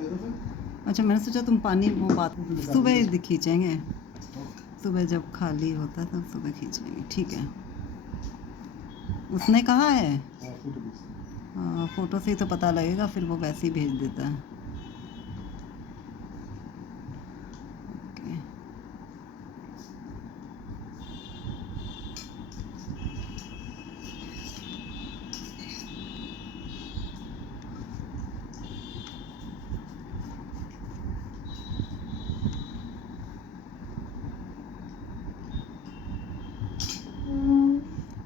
अच्छा, मैंने सोचा तुम पानी वो बात सुबह खींचेंगे, सुबह जब खाली होता तब सुबह खींच लेंगे। ठीक है, उसने कहा है। हाँ, फ़ोटो से ही तो पता लगेगा, फिर वो वैसे ही भेज देता है। ओके।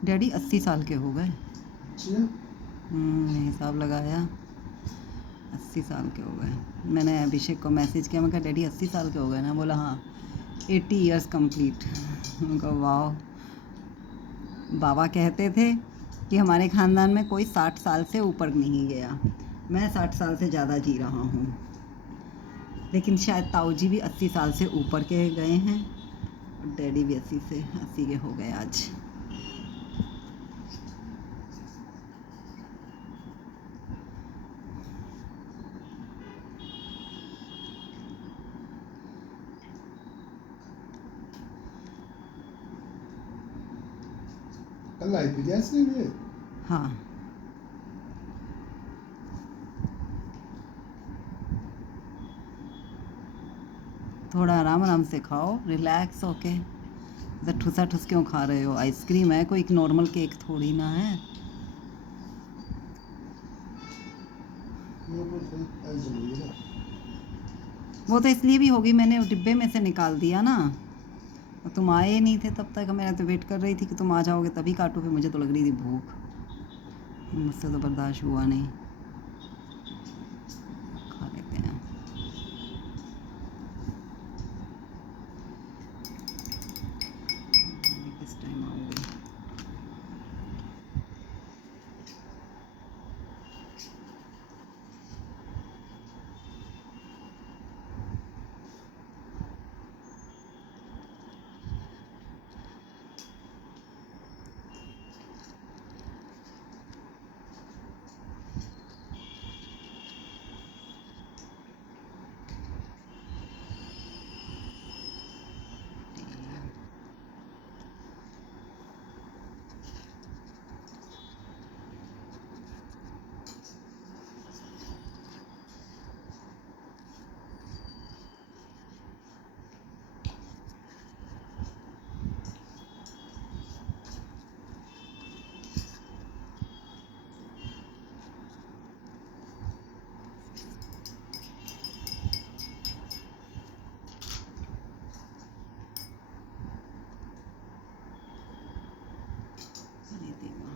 डैडी 80 साल के हो गए। हिसाब लगाया, 80 साल के हो गए। मैंने अभिषेक को मैसेज किया, मैं कहा डैडी 80 साल के हो गए ना? बोला हाँ, 80 ईयर्स कंप्लीट। उनका वाह। बाबा कहते थे कि हमारे ख़ानदान में कोई 60 साल से ऊपर नहीं गया। मैं 60 साल से ज़्यादा जी रहा हूँ, लेकिन शायद ताऊ जी भी 80 साल से ऊपर के गए हैं और डैडी भी 80 के हो गए आज। कल आई थी जैसे ये। हाँ, थोड़ा आराम आराम से खाओ, रिलैक्स होके। ठुसा ठुस क्यों खा रहे हो? आइसक्रीम है, कोई नॉर्मल केक थोड़ी ना है। वो तो इसलिए भी होगी, मैंने डिब्बे में से निकाल दिया ना, और तुम आए नहीं थे तब तक। मैं तो वेट कर रही थी कि तुम आ जाओगे तभी काटूँ, फिर मुझे तो लग रही थी भूख, मुझसे तो बर्दाश्त हुआ नहीं। खा लेते हैं। किस टाइम आओगे? अरे देवा।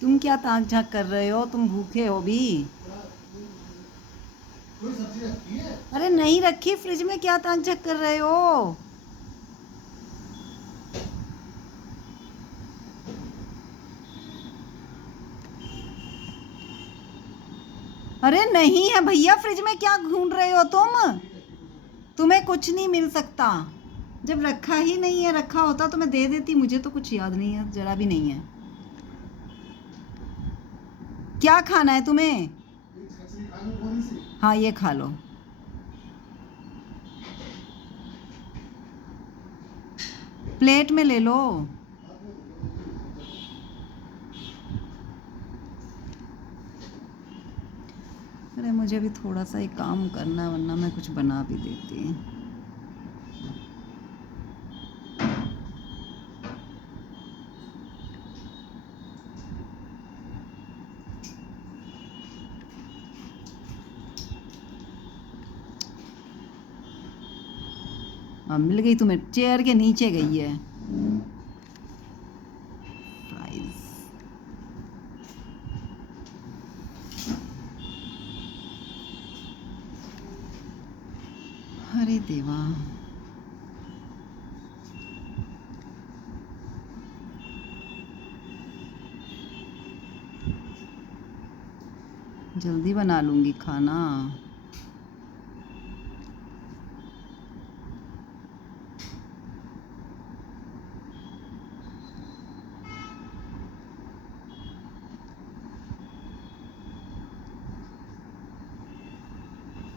तुम क्या ताक झाक कर रहे हो? तुम भूखे हो भी? कोई सब्जी रखी है? अरे नहीं रखी फ्रिज में, क्या ताक झाक कर रहे हो? अरे नहीं है भैया, फ्रिज में क्या ढूंढ रहे हो तुम? तुम्हें कुछ नहीं मिल सकता। जब रखा ही नहीं है, रखा होता तो मैं दे देती। मुझे तो कुछ याद नहीं है, जरा भी नहीं है। क्या खाना है तुम्हें? एक खिचड़ी खा लो थोड़ी सी। हाँ ये खा लो। प्लेट में ले लो। अरे मुझे भी थोड़ा सा ही काम करना, वरना मैं कुछ बना भी देती। हाँ मिल गई तुम्हें, चेयर के नीचे गई है फ्राइज। अरे देवा, जल्दी बना लूँगी खाना।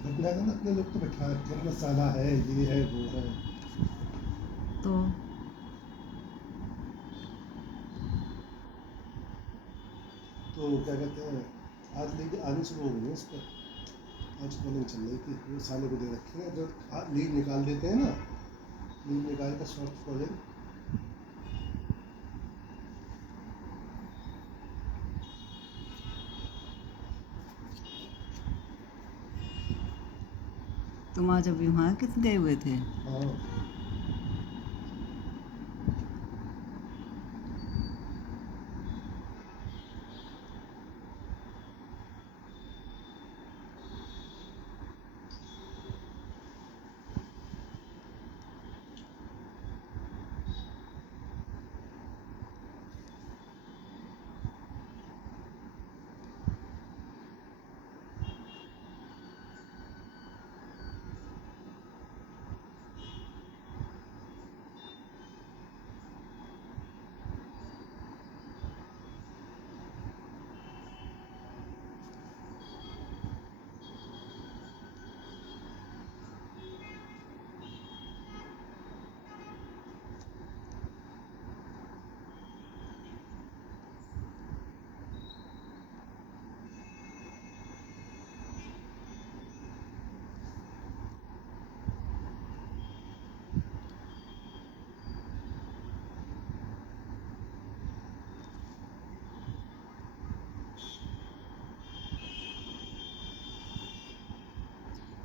रखना है ना, अपने लोग तो बैठा रखे हैं, मसाला है, ये है, वो है। तो तो क्या कहते हैं, आज लीग आनी शुरू हो गई है इस पर। आज कॉलिंग चल रही थी, वो साले को दे रखे हैं। जब लीग निकाल देते हैं ना, लीग निकाल कर शॉर्ट कॉलिंग। तुम आज अभी वहाँ किस गए हुए थे? हाँ,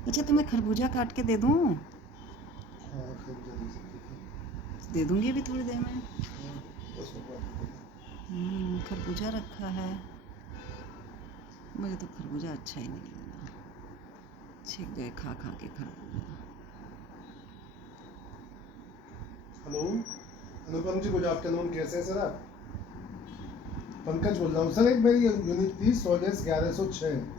अच्छा तुम्हें खरबूजा काट के दे दूँ? हाँ, खरबूजा दे सकते थे। दे दूँगी अभी थोड़ी देर में। हाँ, 10 मिनट बाद दे देना। खरबूजा रखा है। मुझे तो खरबूजा अच्छा ही नहीं लगा, छिक गए खा खा के खरबूजा। हेलो अनुपम जी, गुड आफ्टरनून, कैसे हैं सर आप? पंकज बोल रहा हूँ सर। एक मेरी यूनिट थी सोल्जर्स 1106।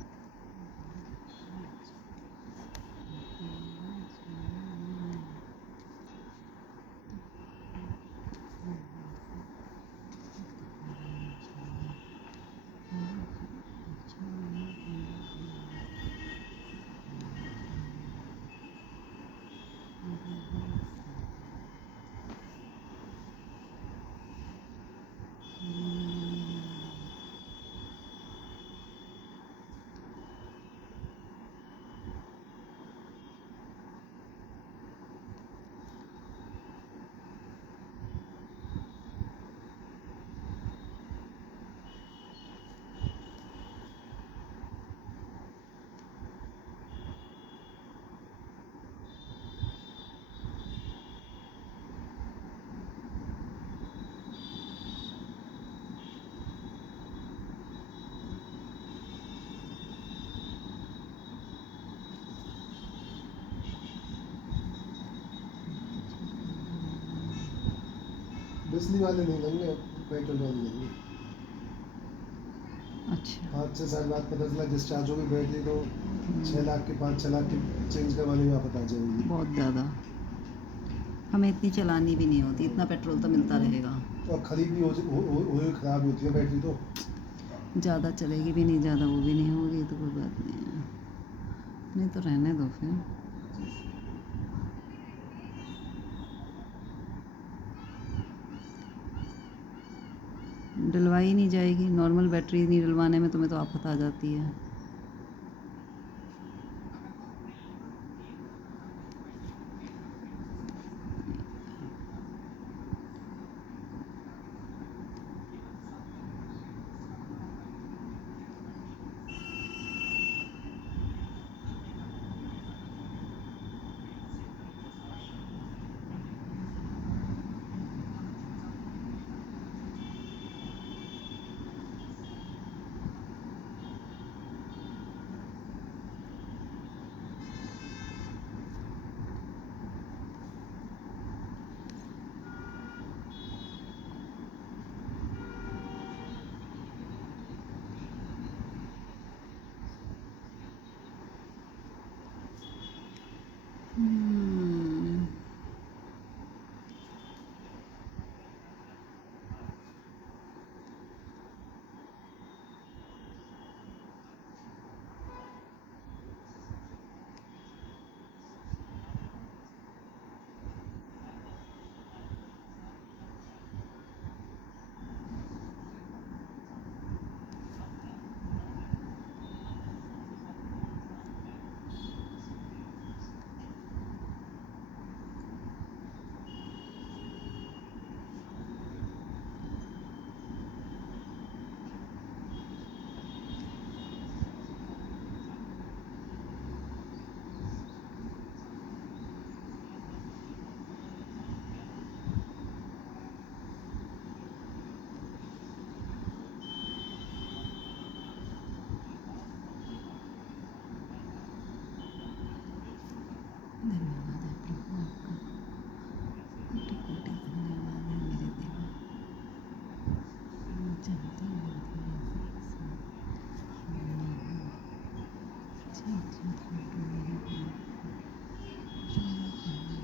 बिजली वाले नहीं लेंगे, पेट्रोल वाले लेंगे। अच्छा 5-6 साल बाद पता चला डिस्चार्ज होगी बैटरी तो 6 लाख की 5-6 लाख की चेंज करवाने में आफत आ जाएगी। बहुत ज़्यादा, हमें इतनी चलानी भी नहीं होती, इतना पेट्रोल तो मिलता रहेगा। और खरीद भी हो खराब होती है बैटरी तो। ज़्यादा चलेगी भी नहीं, ज़्यादा वो भी नहीं होगी, तो कोई बात नहीं है। नहीं तो रहने दो फिर। डलवाई नहीं जाएगी, नॉर्मल बैटरी नहीं डलवाने में तुम्हें तो आफत आ जाती है। हम्म, धन्यवाद है प्रभु आपका, कोटि कोटि धन्यवाद है मेरे देवा। मैं जानती हूँ कि ऐसे चल चल फोटो मेरे देवा, जो मैं करना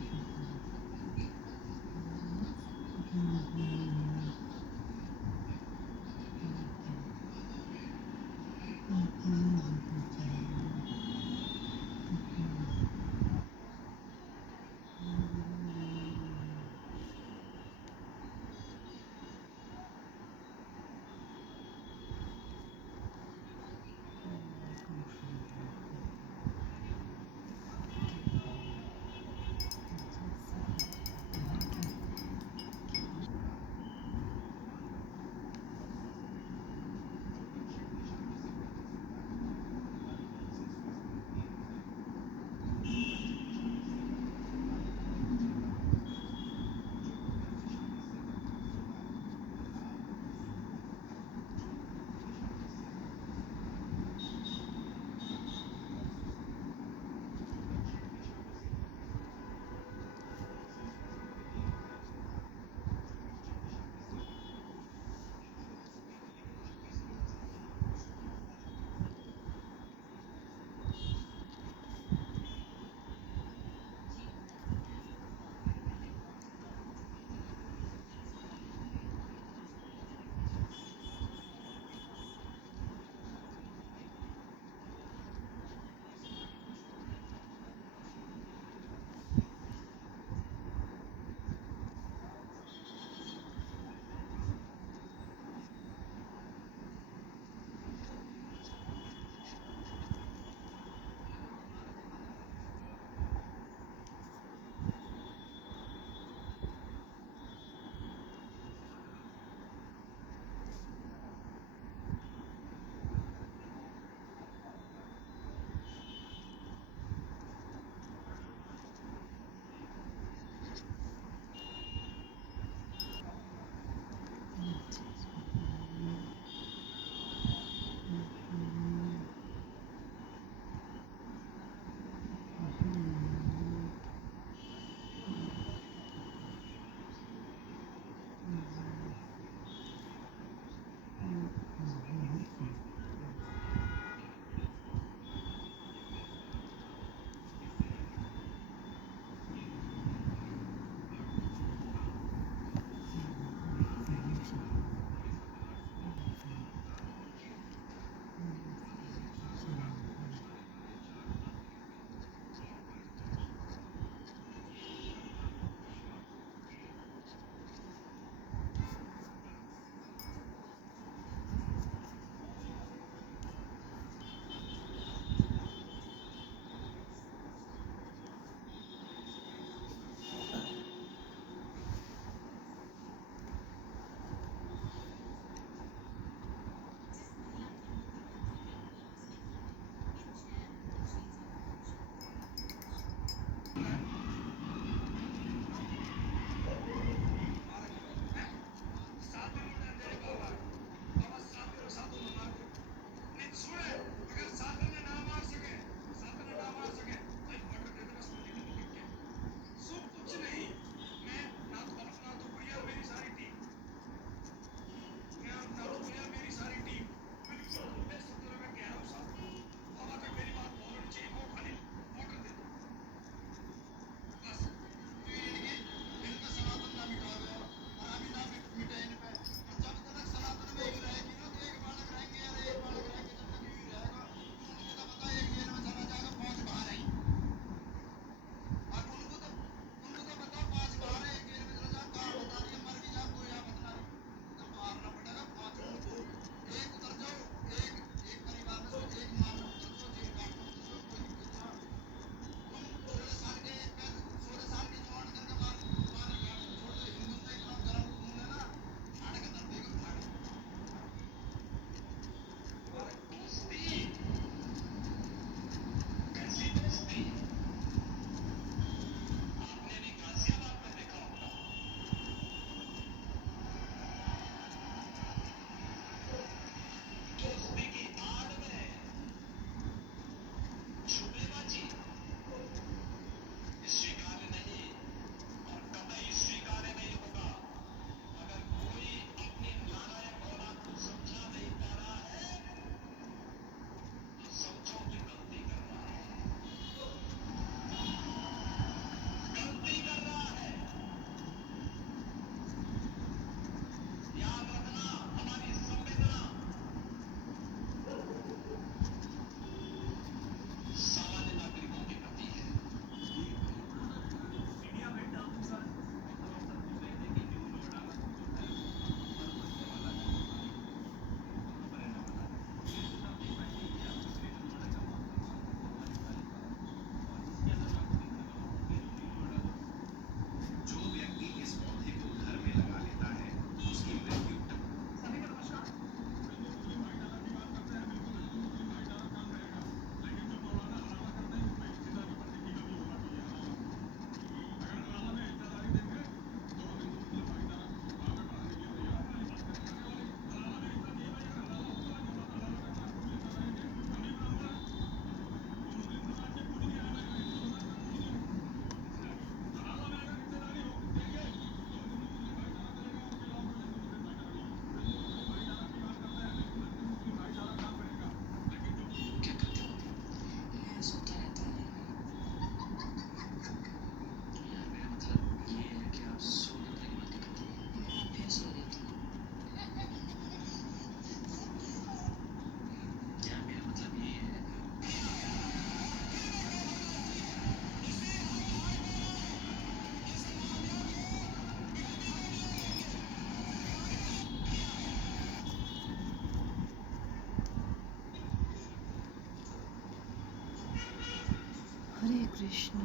कृष्ण।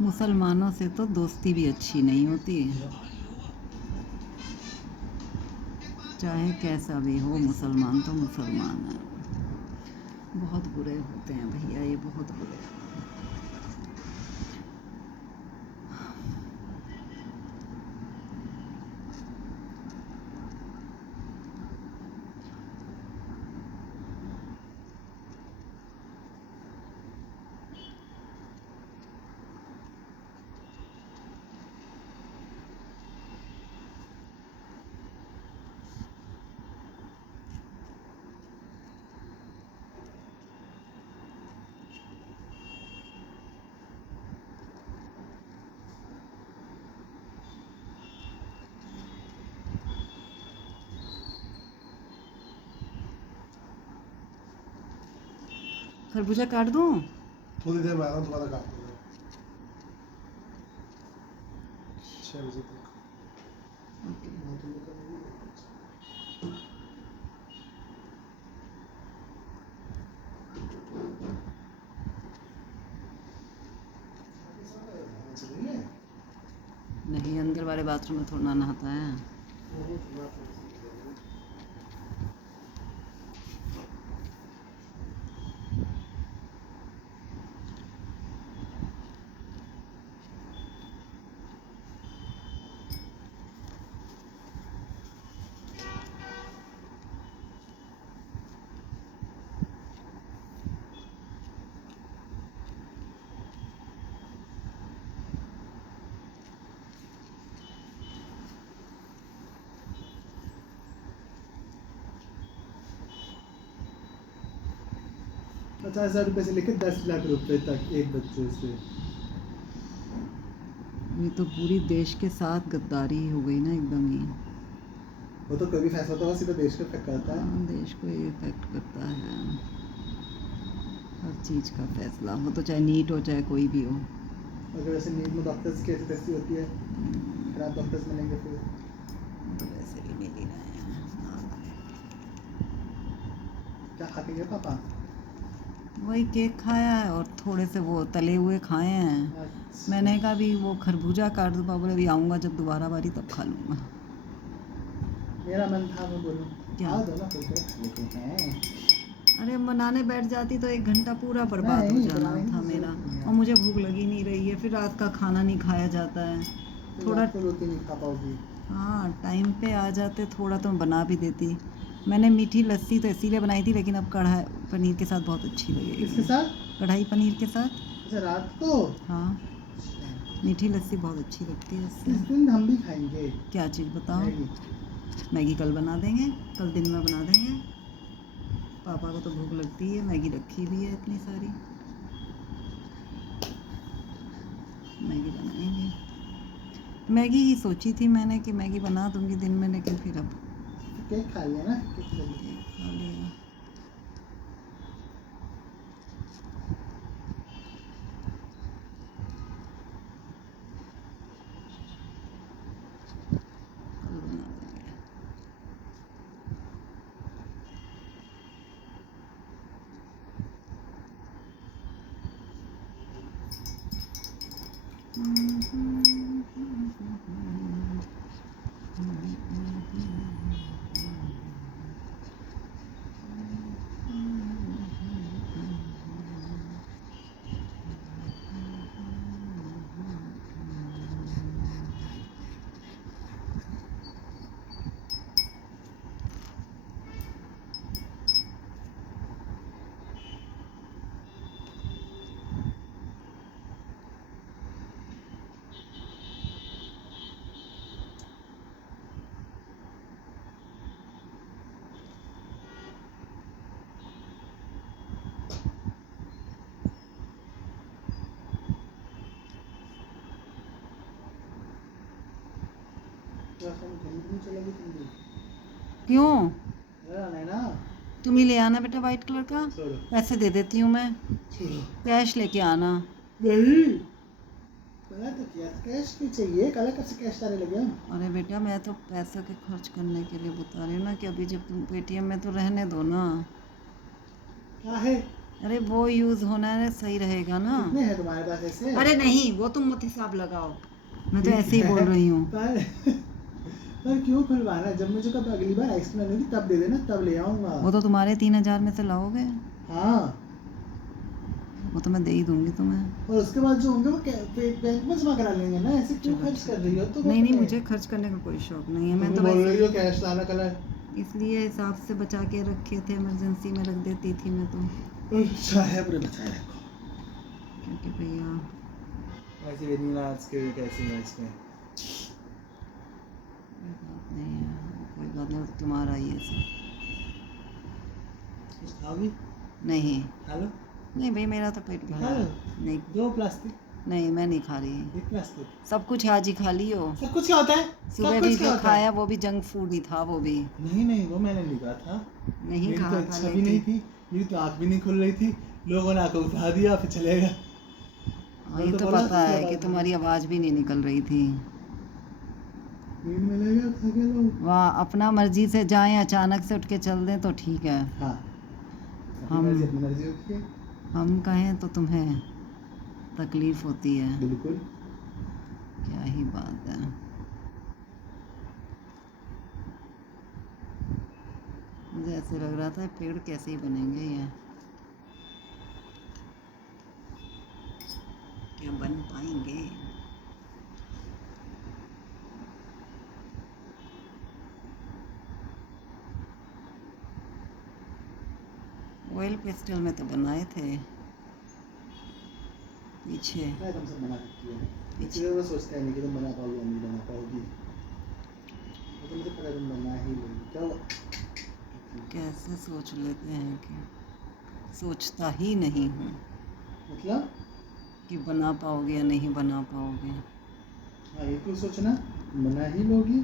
मुसलमानों से तो दोस्ती भी अच्छी नहीं होती, चाहे कैसा भी हो। मुसलमान तो मुसलमान है। बहुत बुरे होते हैं भैया, ये बहुत बुरे। खरबूजा काट दूँ? थोड़ी देर में आ रहा हूँ, दोबारा काट दूँगा 6 बजे तक। हाँ, तो मैं करूँगी। चलेंगे? नहीं, अंदर वाले बाथरूम में थोड़ा नहाता है। 50,000 रुपए से लेकर 10 लाख रुपए तक एक बच्चे से। ये तो पूरी देश के साथ गद्दारी हो गई ना एकदम ही। वो तो कोई भी फैसला होता है सीधा देश को इफेक्ट करता है। हाँ, देश को ये इफेक्ट करता है हर चीज़ का फैसला, वो तो चाहे नीट हो चाहे कोई भी हो। अगर वैसे नीट में डॉक्टर्स की ऐसी होती है, खराब डॉक्टर्स बनेंगे फिर। तो वैसे भी मिल ही रहे हैं। क्या खा के गए पापा? वही केक खाया है और थोड़े से वो तले हुए खाए हैं। अच्छा। मैंने कहा भी वो खरबूजा काट दो, पापा बोले अभी आऊँगा जब दोबारा बारी तब खा लूँगा। मेरा मन था मैं बोलूँ क्या? आओ दो ना कोई लेते हैं। अरे बनाने बैठ जाती तो 1 घंटा पूरा बर्बाद हो नहीं, जाना बनाने की था तो मेरा। जरूरत नहीं है। और मुझे भूख लगी नहीं रही है, फिर रात का खाना नहीं खाया जाता है। थोड़ा तो रोटी नहीं खा पाओगी। हाँ, टाइम पे आ जाते थोड़ा तो मैं बना भी देती। मैंने मीठी लस्सी तो इसीलिए बनाई थी, लेकिन अब कढ़ाई पनीर के साथ बहुत अच्छी किसके लगेगी। साथ? कढ़ाई पनीर के साथ। अच्छा रात को? हाँ, मीठी लस्सी बहुत अच्छी लगती है इस उससे। दिन हम भी खाएंगे। क्या चीज़ बताओ? मैगी। मैगी कल बना देंगे, कल दिन में बना देंगे। पापा को तो भूख लगती है, मैगी रखी भी है इतनी सारी, मैगी बनाएंगे। मैगी ही सोची थी मैंने कि मैगी बना दूंगी दिन में, लेकिन फिर अब केक खा लिया ना, केक खा लिया। केक खा लिया। कल बना देंगे। चलेगी तुम भी? क्यों? नैना तुम ही ले आना बेटा वाइट कलर का, छोड़ो पैसे दे देती हूँ मैं, छोड़ो। कैश लेके आना। नहीं पता तो क्या कैश क्यों चाहिए? कल कैसे कैश लाने लगे हम? अरे बेटा मैं तो पैसे के खर्च करने के लिए बता रही हूँ ना, कि अभी जब तुम पेटीएम में तो रहने दो ना। क्या है? अरे वो यूज़ होना है, सही रहेगा ना। कितने हैं तुम्हारे पास ऐसे? अरे नहीं, वो तुम मत हिसाब लगाओ, मैं तो ठीक ऐसे ही है, बोल रही हूँ। पर क्यों खुलवाना? जब मुझे कब अगली बार आइसक्रीम होगी तब दे देना, तब ले आऊंगा। वो तो तुम्हारे 3,000 में से लाओगे, हाँ वो तो मैं दे ही दूंगी तुम्हें। और उसके बाद जो होंगे वो बैंक में जमा करा लेंगे ना। ऐसे क्यों चलो, खर्च कर रही हो? तो नहीं नहीं, मुझे खर्च करने का कोई शौक नहीं है, मैं तो बोल रही वैसे हो कैश लाना कल है। इसलिए हिसाब से बचा के रखे थे, इमरजेंसी में रख देती थी मैं तो, अच्छा है पूरे बचाए रखो। क्योंकि भैया ऐसे वेनिला आज के कैसे मैच में कोई बात नहीं है, कोई बात नहीं, तुम्हारा ही है सब। कुछ खाओगी? नहीं खा लो। नहीं भाई, मेरा तो पेट भरा है। नहीं दो प्लास्टिक, नहीं, मैं नहीं खा रही, एक प्लास्टिक। सब कुछ आज ही खा लियो। सब कुछ क्या होता है? सुबह सब भी कुछ क्या जो होता है? खाया वो भी जंक फूड ही था, वो भी नहीं नहीं वो मैंने नहीं कहा था। नहीं मेरी कहा तो था, इच्छा भी नहीं थी, मेरी तो आँख भी नहीं खुल रही थी, लोगों ने आँख उठा दिया फिर चले गए। ये तो बोला पता था है क्या कि बात तुम्हारी आवाज़ भी नहीं निकल रही थी। नींद में ले गया थके लोग। वाह, अपना मर्जी से जाएं अचानक से उठ के चल दें तो ठीक है, हाँ अपनी मर्जी होती है। हम कहें तो तुम्हें तकलीफ होती है। बिल्कुल। क्या ही बात है। मुझे ऐसे लग रहा था पेड़ कैसे ही बनेंगे ये, क्या बन पाएंगे। ऑयल पेस्टल में तो बनाए थे पीछे। तुम सब बना सकती हो, इसलिए वो सोचता है नहीं कि तुम बना पाओगी या नहीं बना पाओगी। तो मुझे पता है तुम बना ही लोगी। क्या हुआ? कैसे सोच लेते हैं कि सोचता ही नहीं हूँ मतलब कि बना पाओगे या नहीं बना पाओगे। हाँ, ये क्यों सोचना, बना ही लोगी,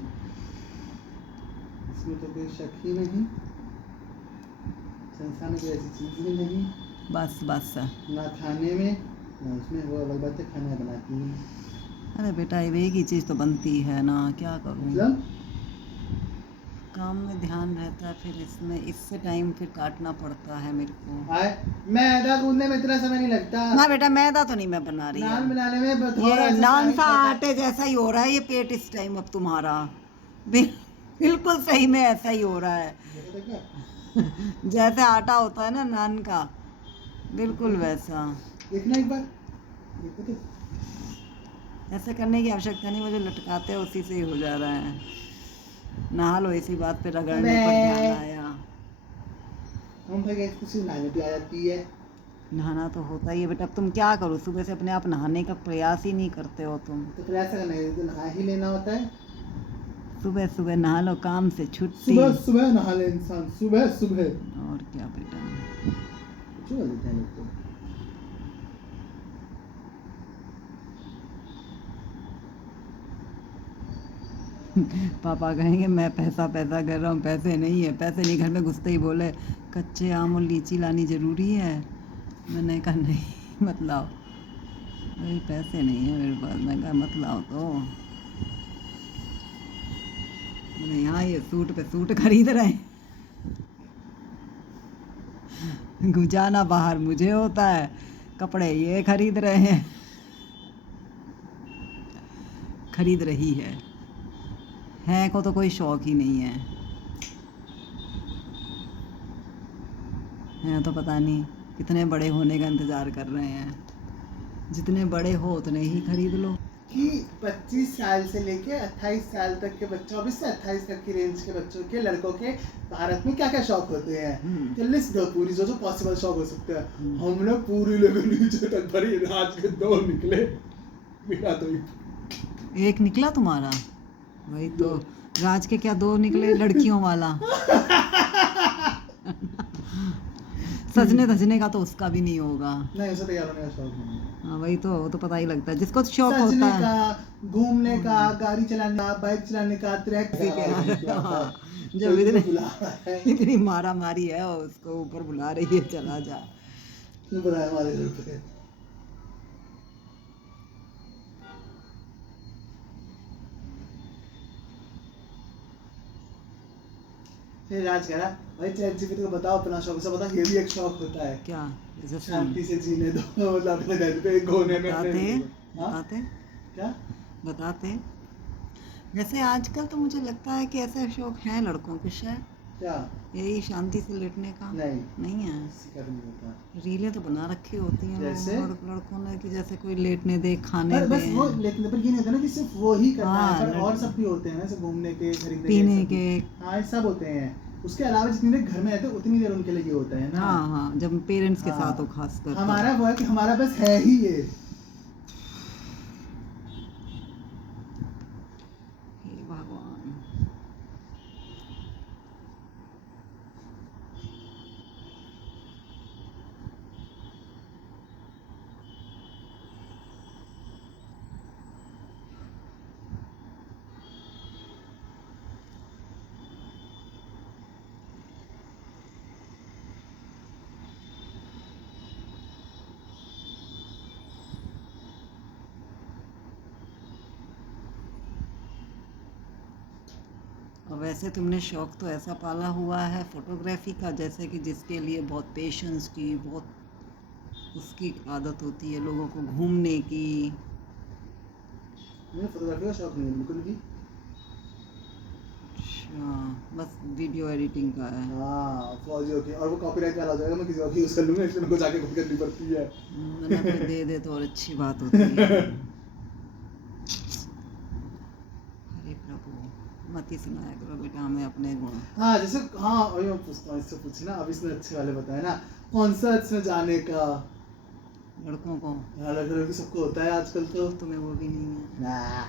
इसमें तो कोई शक ही नहीं। संसार में कोई ऐसी चीज़ ही नहीं, बस ना खाने में ना उसमें। वो अलग बात है, खाना बनाती नहीं। अरे बेटा ये एक ही चीज़ तो बनती है ना, क्या करूँ। मतलब काम में ध्यान रहता है, फिर इसमें इससे टाइम फिर काटना पड़ता है मेरे को। आए, मैदा गूंदने में इतना समय नहीं लगता। ना बेटा मैदा तो नहीं मैं बना रही नान है। बनाने में थोड़ा ये सा नान टाइम सा लगता है। आटे जैसा ही हो रहा है ये पेट इस टाइम अब तुम्हारा। बिल्कुल सही में ऐसा ही हो रहा है। देखो देखो, जैसे आटा होता है ना नान का, बिल्कुल वैसा। देखना एक बार, देखो तो। ऐसे करने की आवश्यकता नहीं, मुझे लटकाते हैं उसी से ही हो जा रहा है। नहा लो, इसी बात पे रगड़ने पर ध्यान आया। हम भाई गैस किसी नहाने भी आ जाती है। नहाना तो होता ही है बेटा, अब तुम क्या करो, सुबह से अपने आप नहाने का प्रयास ही नहीं करते हो तुम। तो फिर ऐसा करना है, तो नहा ही लेना होता है। सुबह सुबह नहा लो, काम से छुट्टी। सुबह सुबह नहा ले इंसान, सुबह सुबह। और क्या बेटा। कुछ बोल देते हैं लोग तो। पापा कहेंगे मैं पैसा पैसा कर रहा हूँ, पैसे नहीं है, पैसे नहीं। घर में घुसते ही बोले कच्चे आम और लीची लानी ज़रूरी है। मैंने कहा नहीं मत लाओ, भाई पैसे नहीं है मेरे पास। मैं कहा मत लाओ तो। मैंने यहाँ ये सूट पे सूट खरीद रहे हैं। गुजाना बाहर मुझे होता है, कपड़े ये खरीद रहे हैं, खरीद रही है को तो कोई शौक ही नहीं है तो पता नहीं कितने बड़े होने का इंतज़ार कर रहे हैं। जितने बड़े हो उतने ही खरीद लो। कि 25 साल से लेके 28 साल तक के बच्चों, 24 से 28 तक की रेंज के बच्चों के, लड़कों के भारत में क्या क्या शौक होते हैं, तो लिस्ट दो पूरी, जो जो पॉसिबल शौक हो सकते हैं। हमने पूरी लेवल नीचे तक भरी, आज के 2 निकले, मेरा तो एक निकला तुम्हारा, वही तो। राज के क्या 2 निकले, लड़कियों वाला। सजने धजने का तो उसका भी नहीं होगा। नहीं, उसे तैयार होने का शौक नहीं है। हाँ वही तो, वो तो पता ही लगता है जिसको शौक सजने होता है। का, घूमने का, गाड़ी चलाने का, बाइक चलाने का, ट्रैक हाँ, जब इतनी मारा मारी है और उसको ऊपर बुला रही है चला जा। क्यों बुलाया हमारे घर पे? फिर राज कह रहा भाई ChatGPT को बताओ अपना शौक, उसे बता ये भी एक शौक होता है। क्या जैसे शांति से जीने दो, मतलब अपने घर पे एक कोने में बताते क्या बताते। वैसे आजकल तो मुझे लगता है कि ऐसे शौक हैं लड़कों के शायद, क्या? यही शांति से लेटने का। नहीं है, किसी का भी नहीं होता। रीलें तो बना रखी होती हैं जैसे? लड़कों ने कि जैसे कोई लेटने दे, खाने पर बस दे, वो लेकिन पर ये नहीं होता ना कि सिर्फ वो ही करना हाँ, है, पर और सब भी होते हैं ना, जैसे घूमने के, खरीदने पीने के, हाँ ये सब होते हैं। उसके अलावा जितनी देर घर में रहते हैं उतनी देर उनके लिए ये होता है ना। हाँ जब पेरेंट्स के हाँ, साथ हो खास कर। हमारा वो है कि हमारा बस है ही ये। हे भगवान। और वैसे तुमने शौक तो ऐसा पाला हुआ है फोटोग्राफी का, जैसे कि जिसके लिए बहुत पेशेंस की, बहुत उसकी आदत होती है, लोगों को घूमने की। मुझे फोटोग्राफी का शौक नहीं है बिल्कुल भी। अच्छा, बस वीडियो एडिटिंग का है। हाँ फौजियों की, और वो कॉपीराइट वाला हो जाएगा, मैं किसी और की यूज़ कर लूँगा, इसलिए मेरे को जाके खुद करनी पड़ती है। वरना कोई दे दे तो और अच्छी बात होती है। अरे प्रभु, मत ही सुनाया करो बेटा हमें अपने गुण। हाँ जैसे, हाँ और मैं पूछता हूँ, इससे पूछी ना, अब इसने अच्छे वाले बताए ना, कॉन्सर्ट्स में जाने का। लड़कों को, हाँ लड़कों की सबको होता है आजकल तो। तुम्हें वो भी नहीं है। ना,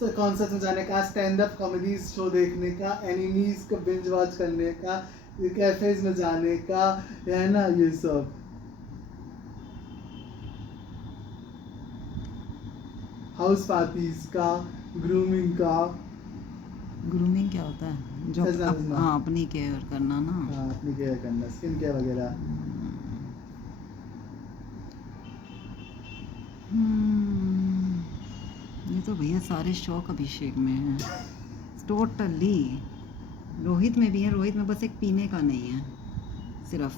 तो कॉन्सर्ट्स में जाने का, स्टैंड अप कॉमेडी शो देखने का, एनिमीज को बिंज वॉच करने का, ये कैफेज में जाने का है ना, ये सब हाउस पार्टीज का, ग्रूमिंग का। ग्रूमिंग क्या होता है? जो ऐसा समझना। हाँ, अपनी केयर करना ना। हाँ, अपनी केयर करना, स्किन केयर वगैरह। ये तो भैया सारे शौक अभिषेक में हैं टोटली। रोहित में भी है, रोहित में बस एक पीने का नहीं है सिर्फ।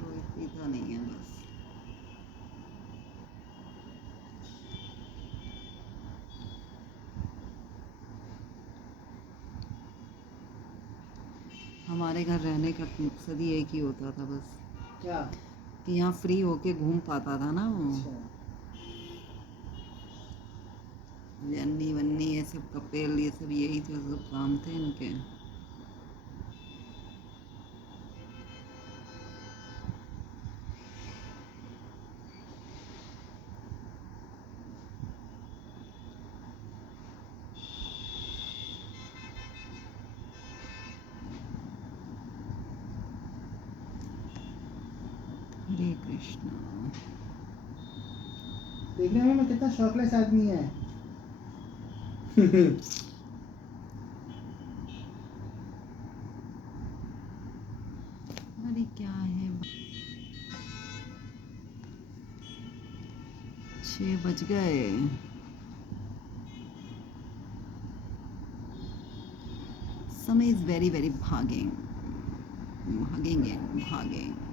रोहित पीता नहीं है बस। हमारे घर रहने का मकसद ही एक ही होता था बस, क्या? कि यहाँ फ्री होके घूम पाता था ना वो। अच्छा। जन्नी वन्नी ये सब कपेल ये सब यही तो सब काम थे इनके। हरे कृष्णा। देखने में मैं कितना शौकलेस आदमी है। अरे क्या है, 6 बज गए। समय इज वेरी वेरी भागेंगे भागेंगे।